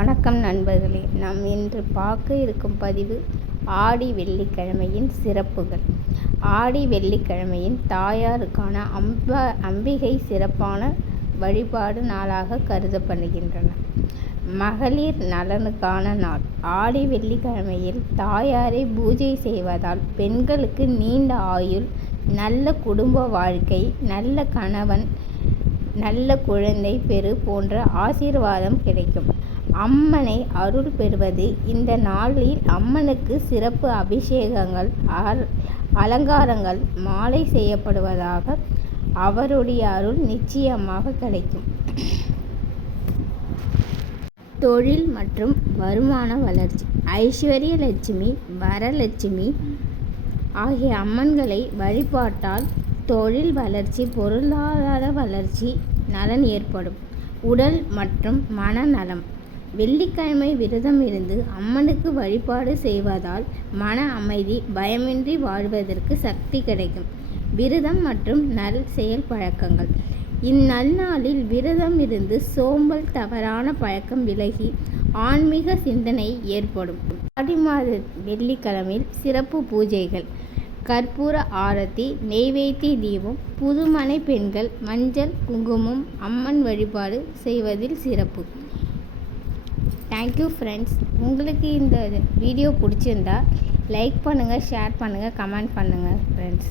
வணக்கம் நண்பர்களே. நாம் இன்று பார்க்க இருக்கும் பதிவு ஆடி வெள்ளிக்கிழமையின் சிறப்புகள். ஆடி வெள்ளிக்கிழமையின் தாயாருக்கான அம்ப அம்பிகை சிறப்பான வழிபாடு நாளாக கருதப்படுகின்றன. மகளிர் நலனுக்கான நாள். ஆடி வெள்ளிக்கிழமையில் தாயாரை பூஜை செய்வதால் பெண்களுக்கு நீண்ட ஆயுள் நல்ல குடும்ப வாழ்க்கை நல்ல கணவன் நல்ல குழந்தை பெறு போன்ற ஆசீர்வாதம் கிடைக்கும். அம்மனை அருள் பெறுவது இந்த நாளில் அம்மனுக்கு சிறப்பு அபிஷேகங்கள் அலங்காரங்கள் மாலை செய்யப்படுவதாக அவருடைய அருள் நிச்சயமாக கிடைக்கும். தொழில் மற்றும் வருமான வளர்ச்சி. ஐஸ்வர்ய லட்சுமி வரலட்சுமி ஆகிய அம்மன்களை வழிபாட்டால் தொழில் வளர்ச்சி பொருளாதார வளர்ச்சி நலன் ஏற்படும். உடல் மற்றும் மனநலம். வெள்ளிக்கிழமை விரதம் இருந்து அம்மனுக்கு வழிபாடு செய்வதால் மன அமைதி பயமின்றி வாழ்வதற்கு சக்தி கிடைக்கும். விரதம் மற்றும் நல் செயல் பழக்கங்கள். இந்நல்நாளில் விரதம் இருந்து சோம்பல் தவறான பழக்கம் விலகி ஆன்மீக சிந்தனை ஏற்படும். ஆடி மாத வெள்ளிக்கிழமையில் சிறப்பு பூஜைகள். கற்பூர ஆரத்தி நெய்வேத்தி தீபம் புதுமனை பெண்கள் மஞ்சள் குங்குமம் அம்மன் வழிபாடு செய்வதில் சிறப்பு. தேங்க்யூ ஃப்ரெண்ட்ஸ் உங்களுக்கு இந்த வீடியோ பிடிச்சிருந்தா லைக் பண்ணுங்கள் ஷேர் பண்ணுங்கள் கமெண்ட் பண்ணுங்கள் ஃப்ரெண்ட்ஸ்